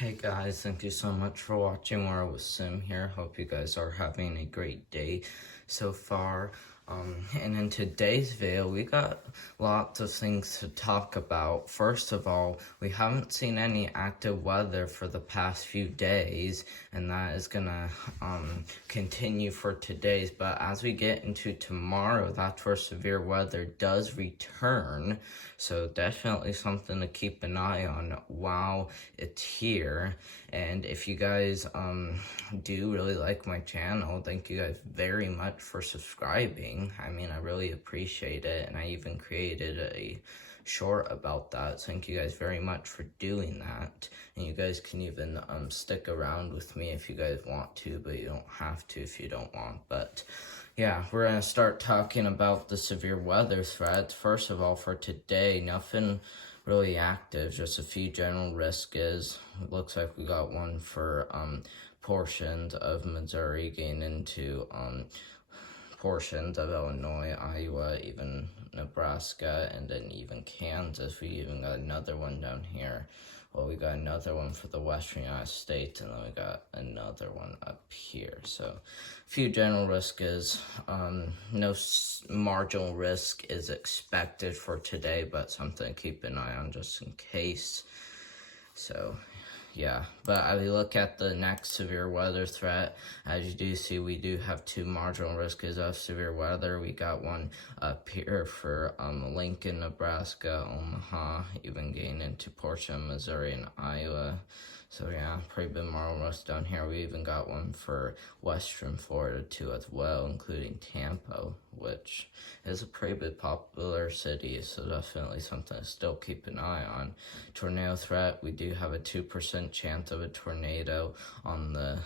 Hey guys, thank you so much for watching. We're with Sim here. Hope you guys are having a great day so far. And in today's video, we got lots of things to talk about. First of all, we haven't seen any active weather for the past few days, and that is gonna continue for today's. But as we get into tomorrow, that's where severe weather does return. So definitely something to keep an eye on while it's here. And if you guys do really like my channel, thank you guys very much for subscribing. I mean, I really appreciate it, and I even created a short about that. Thank you guys very much for doing that. And you guys can even stick around with me if you guys want to, but you don't have to if you don't want. But yeah, we're gonna start talking about the severe weather threats. First of all, for today, nothing really active, just a few general risks. It looks like we got one for portions of Missouri getting into portions of Illinois, Iowa, even Nebraska, and then even Kansas. We even got another one down here. Well, we got another one for the western United States, and then we got another one up here. So, a few general risks. No marginal risk is expected for today, but something to keep an eye on just in case. So, yeah, but as we look at the next severe weather threat, as you do see, we do have two marginal risks of severe weather. We got one up here for Lincoln, Nebraska, Omaha, even getting into portion of Missouri and Iowa. So yeah, pretty big marginal risk down here. We even got one for western Florida too as well, including Tampa, which is a pretty big popular city, so definitely something to still keep an eye on. Tornado threat, we do have a 2% chance of a tornado on the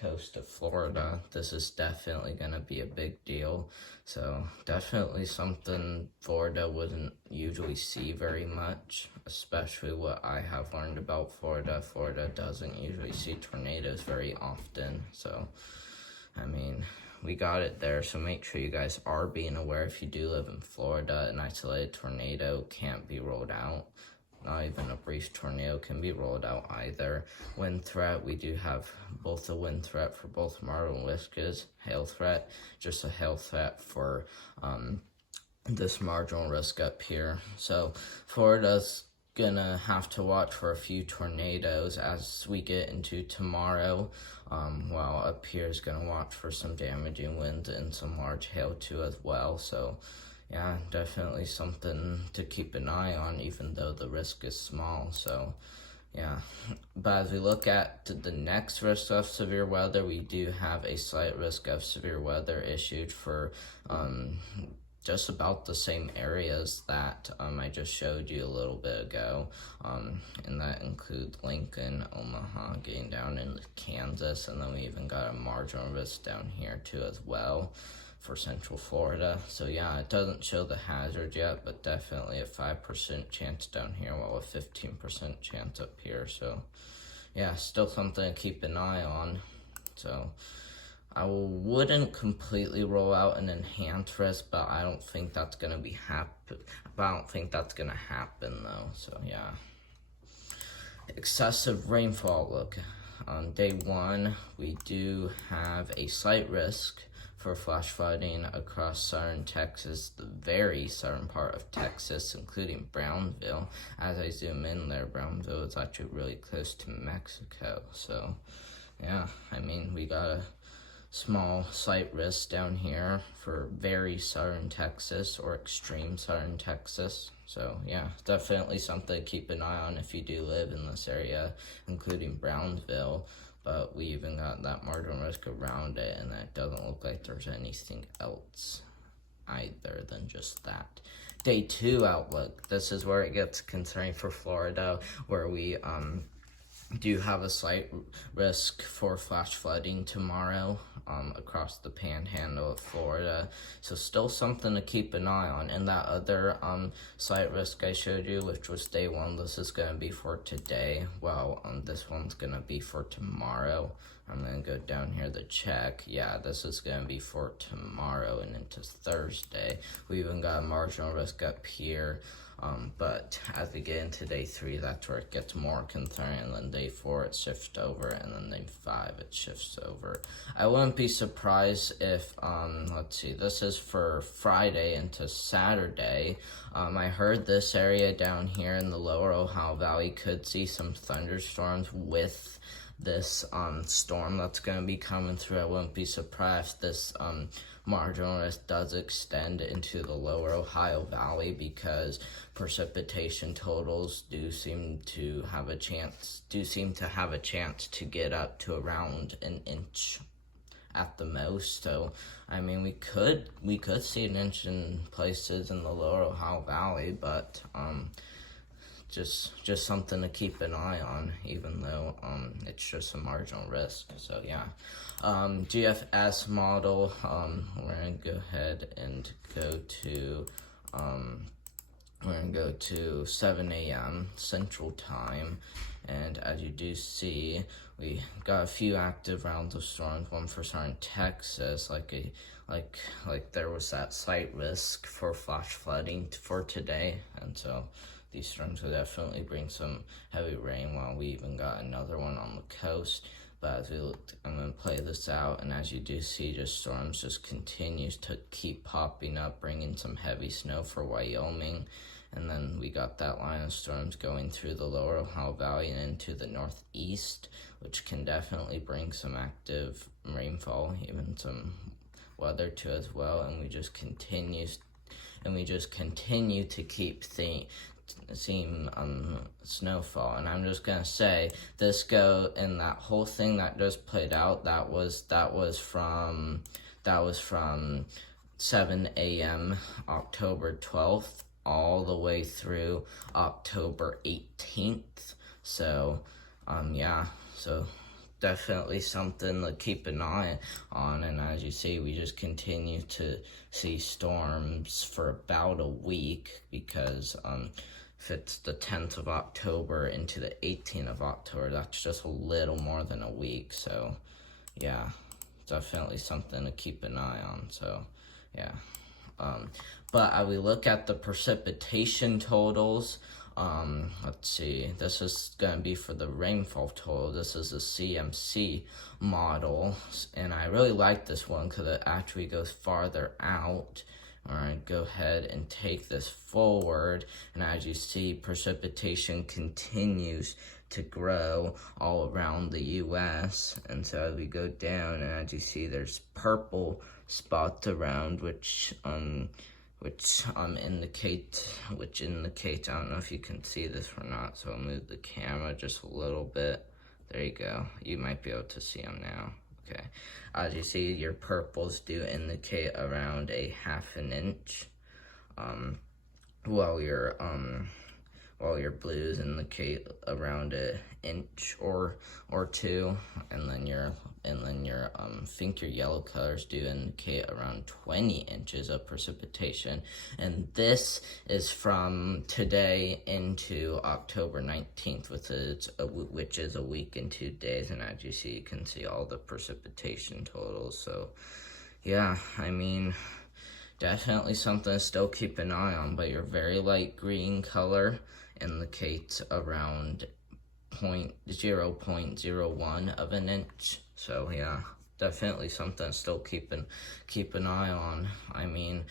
coast of Florida. This is definitely going to be a big deal, so definitely something Florida wouldn't usually see very much, especially what I have learned about Florida. Florida doesn't usually see tornadoes very often, so I mean, we got it there, so make sure you guys are being aware. If you do live in Florida, an isolated tornado can't be rolled out. Not even a brief tornado can be rolled out either. Wind threat, we do have both a wind threat for both marginal risks. Hail threat, just a hail threat for this marginal risk up here. So Florida's gonna have to watch for a few tornadoes as we get into tomorrow, while up here is gonna watch for some damaging winds and some large hail too as well. So yeah, definitely something to keep an eye on, even though the risk is small. So yeah, but as we look at the next risk of severe weather, we do have a slight risk of severe weather issued for just about the same areas that I just showed you a little bit ago, and that include Lincoln, Omaha, getting down into Kansas, and then we even got a marginal risk down here too as well for Central Florida. So yeah, it doesn't show the hazard yet, but definitely a 5% chance down here, while a 15% chance up here. So yeah, still something to keep an eye on. So I wouldn't completely roll out an enhanced risk, but I don't think that's gonna be happen. I don't think that's gonna happen though. So yeah. Excessive rainfall. Look, on day one, we do have a slight risk for flash flooding across southern Texas, the very southern part of Texas, including Brownsville. As I zoom in there, Brownsville is actually really close to Mexico. So yeah, I mean, we got a small slight risk down here for very southern Texas or extreme southern Texas. So yeah, definitely something to keep an eye on if you do live in this area, including Brownsville. But we even got that marginal risk around it, and it doesn't look like there's anything else either than just that. Day two outlook. This is where it gets concerning for Florida, where we do have a slight risk for flash flooding tomorrow across the panhandle of Florida. So still something to keep an eye on. And that other slight risk I showed you, which was day one, this is going to be for today. Well, this one's going to be for tomorrow. I'm going to go down here to check. Yeah, this is going to be for tomorrow and into Thursday. We even got a marginal risk up here But as we get into day 3, that's where it gets more concerning. And then day 4, it shifts over, and then day 5, it shifts over. I wouldn't be surprised if, let's see, this is for Friday into Saturday. I heard this area down here in the lower Ohio Valley could see some thunderstorms with this storm that's going to be coming through. I wouldn't be surprised if this marginal risk does extend into the lower Ohio Valley, because precipitation totals do seem to have a chance to get up to around an inch at the most. So I mean, we could see an inch in places in the lower Ohio Valley, but just something to keep an eye on, even though it's just a marginal risk. So yeah, GFS model, we're gonna go ahead and go to 7 a.m. Central Time, and as you do see, we got a few active rounds of storms. One for southern Texas, like there was that slight risk for flash flooding for today, and so these storms will definitely bring some heavy rain, while we even got another one on the coast. But as we look, I'm going to play this out, and as you do see, just storms just continues to keep popping up, bringing some heavy snow for Wyoming. And then we got that line of storms going through the lower Ohio Valley and into the northeast, which can definitely bring some active rainfall, even some weather too as well. And we just continue to keep seeing snowfall. And I'm just gonna say, and that whole thing that just played out, that was from 7 a.m. October 12th all the way through October 18th. So yeah, so definitely something to keep an eye on. And as you see, we just continue to see storms for about a week, because if it's the 10th of October into the 18th of October, that's just a little more than a week. So yeah, definitely something to keep an eye on. So yeah, but as we look at the precipitation totals, let's see, this is going to be for the rainfall total. This is a CMC model, and I really like this one because it actually goes farther out. All right, go ahead and take this forward, and as you see, precipitation continues to grow all around the U.S. And so as we go down, and as you see, there's purple spots around, which indicates, I don't know if you can see this or not, so I'll move the camera just a little bit. There you go. You might be able to see them now. Okay. As you see, your purples do indicate around a half an inch, while your blues indicate around an inch or two, and then your think your yellow colors do indicate around 20 inches of precipitation. And this is from today into October 19th, which is a week and 2 days. And as you see, you can see all the precipitation totals. So yeah, I mean, definitely something to still keep an eye on, but your very light green color indicates around 0.01 of an inch. So yeah, definitely something to still keep an eye on. I mean,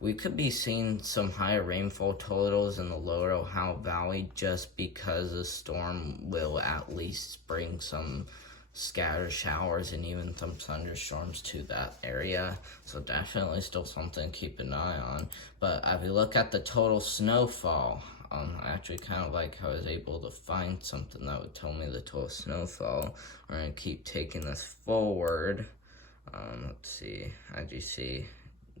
we could be seeing some higher rainfall totals in the lower Ohio Valley, just because the storm will at least bring some scattered showers and even some thunderstorms to that area. So definitely still something to keep an eye on. But if we look at the total snowfall, I actually kind of like how I was able to find something that would tell me the total snowfall. We're going to keep taking this forward. Let's see, as you see,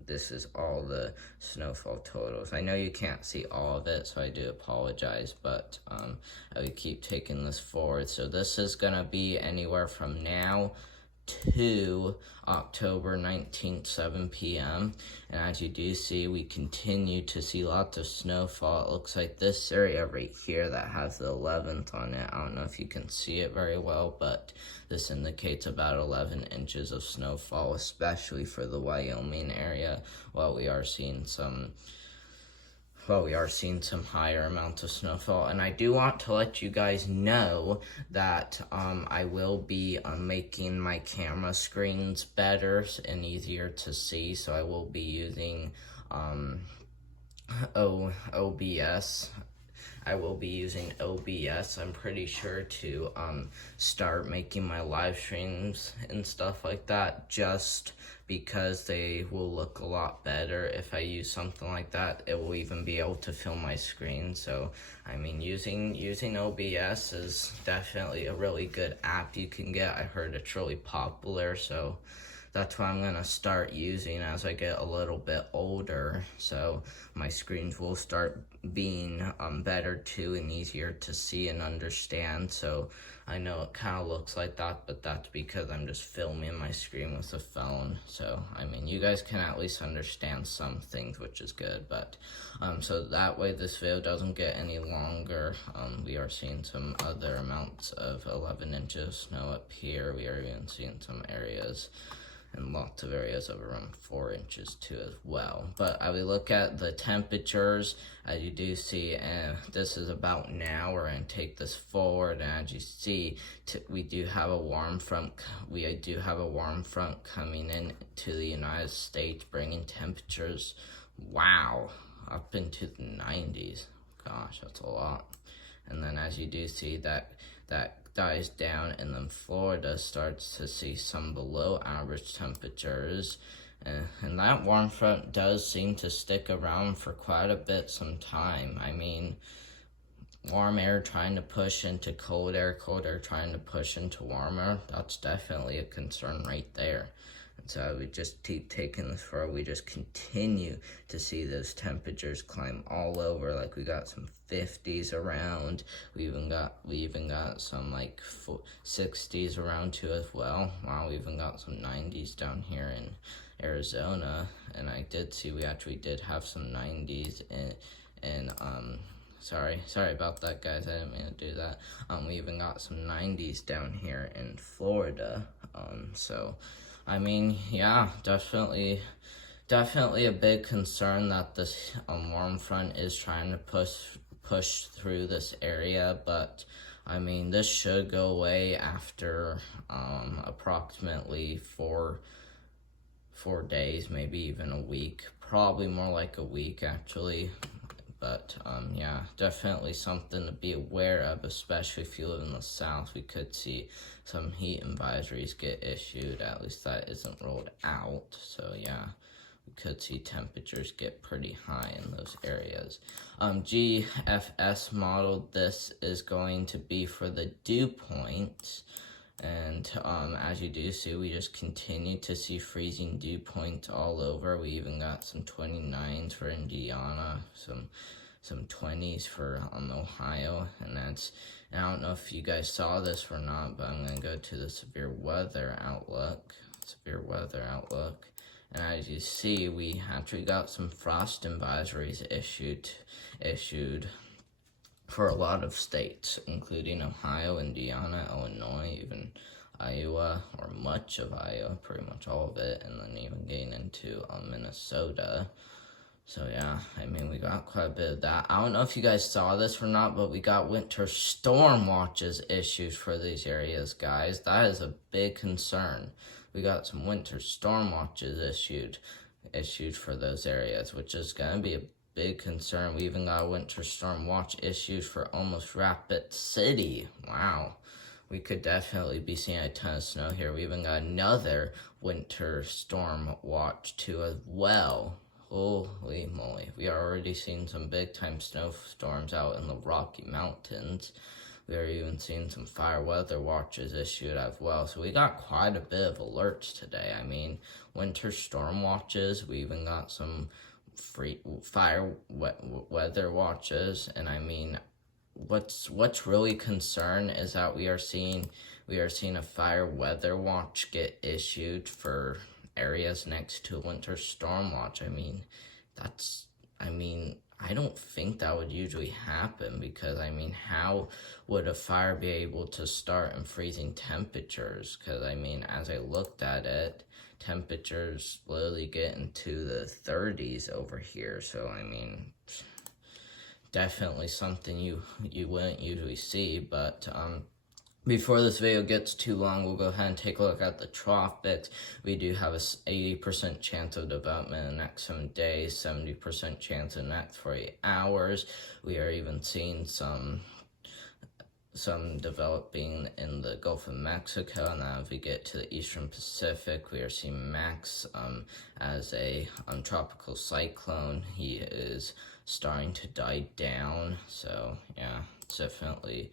this is all the snowfall totals. I know you can't see all of it, so I do apologize, but I would keep taking this forward. So this is going to be anywhere from now to October 19th, 7 p.m. And as you do see, we continue to see lots of snowfall. It looks like this area right here that has the 11th on it, I don't know if you can see it very well, but this indicates about 11 inches of snowfall, especially for the Wyoming area, while we are seeing some well, we are seeing some higher amounts of snowfall, and I do want to let you guys know that I will be making my camera screens better and easier to see, so I will be using OBS. I will be using OBS, I'm pretty sure, to start making my live streams and stuff like that, just because they will look a lot better. If I use something like that, it will even be able to fill my screen. So I mean, using OBS is definitely a really good app you can get. I heard it's really popular, so that's what I'm gonna start using as I get a little bit older, so my screens will start being better too and easier to see and understand. So I know it kind of looks like that, but that's because I'm just filming my screen with a phone. So I mean, you guys can at least understand some things, which is good. But so that way this video doesn't get any longer. We are seeing some other amounts of 11 inches of snow up here. We are even seeing some areas and lots of areas of around 4 inches too as well. But I will look at the temperatures, as you do see, and this is about now. We're going to take this forward, and as you see, we do have a warm front. We do have a warm front coming in to the United States, bringing temperatures, wow, up into the 90s. Gosh, that's a lot. And then as you do see, that dies down, and then Florida starts to see some below average temperatures, and that warm front does seem to stick around for quite a bit some time. I mean, warm air trying to push into cold air trying to push into warmer, that's definitely a concern right there. And so we just keep taking this forward. We just continue to see those temperatures climb all over. Like, we got some 50s around. We even got some like 60s around too as well. Wow, we even got some 90s down here in Arizona. And I did see we actually did have some 90s in sorry about that, guys. I didn't mean to do that. We even got some 90s down here in Florida. So I mean, yeah, definitely a big concern that this warm front is trying to push through this area. But I mean, this should go away after approximately four days, maybe even a week. Probably more like a week, actually. But yeah, definitely something to be aware of, especially if you live in the South. We could see some heat advisories get issued. At least that isn't ruled out. So yeah, we could see temperatures get pretty high in those areas. GFS model, this is going to be for the dew points. And as you do see, we just continue to see freezing dew points all over. We even got some 29s for Indiana, some 20s for Ohio, and I don't know if you guys saw this or not, but I'm going to go to the severe weather outlook, and as you see, we actually got some frost advisories issued for a lot of states, including Ohio, Indiana, Illinois, even Iowa, or much of Iowa, pretty much all of it, and then even getting into Minnesota. So yeah, I mean, we got quite a bit of that. I don't know if you guys saw this or not, but we got winter storm watches issued for these areas, guys. That is a big concern. We got some winter storm watches issued for those areas, which is going to be a big concern. We even got a winter storm watch issued for almost Rapid City. Wow. We could definitely be seeing a ton of snow here. We even got another winter storm watch too as well. Holy moly. We are already seeing some big time snowstorms out in the Rocky Mountains. We are even seeing some fire weather watches issued as well. So we got quite a bit of alerts today. I mean, winter storm watches. We even got some fire weather watches. And I mean, what's really concerned is that we are seeing a fire weather watch get issued for areas next to winter storm watch. I mean, I don't think that would usually happen, because I mean, how would a fire be able to start in freezing temperatures? Because I mean, as I looked at it, temperatures literally get into the 30s over here. So I mean, definitely something you wouldn't usually see. But before this video gets too long, we'll go ahead and take a look at the tropics. We do have a 80% chance of development in the next 7 days, 70% chance in the next 48 hours. We are even seeing some developing in the Gulf of Mexico. Now if we get to the Eastern Pacific, we are seeing Max as a tropical cyclone. He is starting to die down, so yeah, it's definitely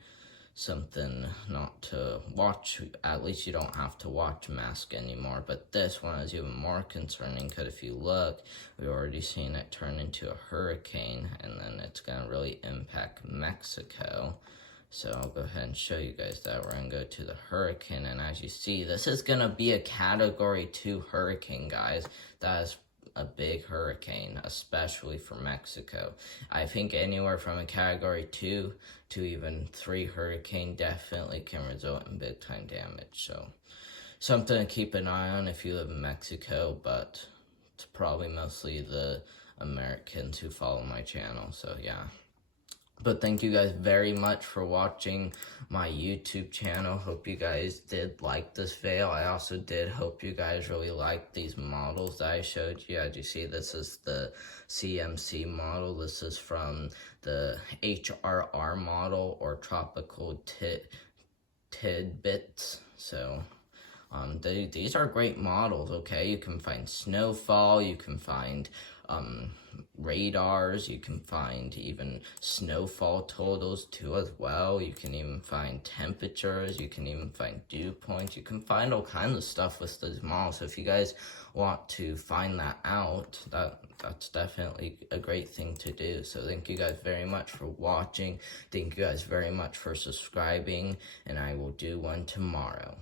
something not to watch. At least you don't have to watch Mask anymore, but this one is even more concerning because if you look, we've already seen it turn into a hurricane, and then it's going to really impact Mexico. So I'll go ahead and show you guys that. We're going to go to the hurricane, and as you see, this is going to be a Category 2 hurricane, guys. That is a big hurricane, especially for Mexico. I think anywhere from a Category 2 to even 3 hurricane definitely can result in big time damage. So something to keep an eye on if you live in Mexico, but it's probably mostly the Americans who follow my channel. So yeah. But thank you guys very much for watching my YouTube channel. Hope you guys did like this video. I also did hope you guys really liked these models that I showed you. As you see, this is the CMC model. This is from the HRR model, or Tropical Tidbits. So these are great models, okay? You can find snowfall, you can find radars, you can find even snowfall totals too as well. You can even find temperatures, you can even find dew points, you can find all kinds of stuff with these models. So if you guys want to find that out, that's definitely a great thing to do. So thank you guys very much for watching. Thank you guys very much for subscribing, and I will do one tomorrow.